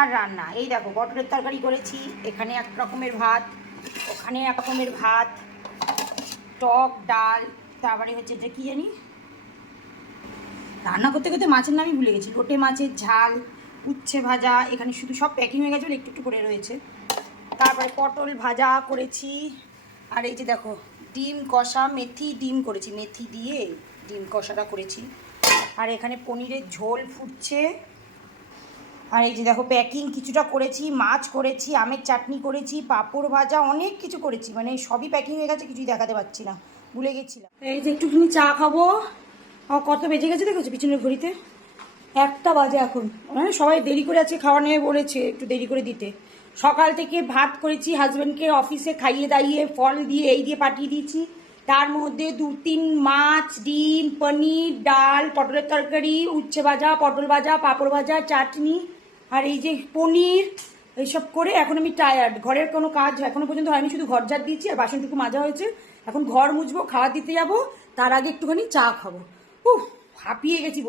আর রান্না। এই দেখো, পটলের তরকারি করেছি, এখানে এক রকমের ভাত, ওখানে এক রকমের ভাত, টক, ডাল, তারপরে হচ্ছে এটা কি জানি? রান্না করতে করতে মাছের নামই ভুলে গেছি, লোটে মাছের ঝাল, উচ্ছে ভাজা, এখানে শুধু সব প্যাকিং হয়ে গেছে একটু একটু করে রয়েছে। তারপরে পটল ভাজা করেছি, আর এই যে দেখো, ডিম কষা, মেথি ডিম করেছি, মেথি দিয়ে ডিম কষাটা করেছি। আর এখানে পনিরের ঝোল ফুটছে। আর এই যে দেখো প্যাকিং কিছুটা করেছি, মাছ করেছি, আমের চাটনি করেছি, পাঁপড় ভাজা, অনেক কিছু করেছি। মানে সবই প্যাকিং হয়ে গেছে, কিছুই দেখাতে পারছি না। ভুলে গেছিলাম। এই যে একটুখানি চা খাব। কত বেজে গেছে দেখেছ পিছনের ঘড়িতে? একটা বাজে এখন। মানে সবাই দেরি করে আছে, খাওয়া নিয়ে বলেছে একটু দেরি করে দিতে। সকাল থেকে ভাত করেছি হাজব্যান্ডকে অফিসে খাইয়ে দাইয়ে, ফল দিয়ে, এই দিয়ে পাঠিয়ে দিয়েছি। তার মধ্যে দু তিন মাছ, ডিম, পনির, ডাল, পটলের তরকারি, উচ্ছে ভাজা, পটল ভাজা, পাঁপড় ভাজা, চাটনি আর এই যে পনির, এইসব করে এখন আমি টায়ার্ড ঘরের কোনো কাজ এখনও পর্যন্ত হয়নি, শুধু ঘর ঝাড় দিয়েছি আর বাসনটুকু মাজা হয়েছে। এখন ঘর মুছবো, খাওয়া দিতে যাব, তার আগে একটুখানি চা খাব। উহ হাঁপিয়ে গেছি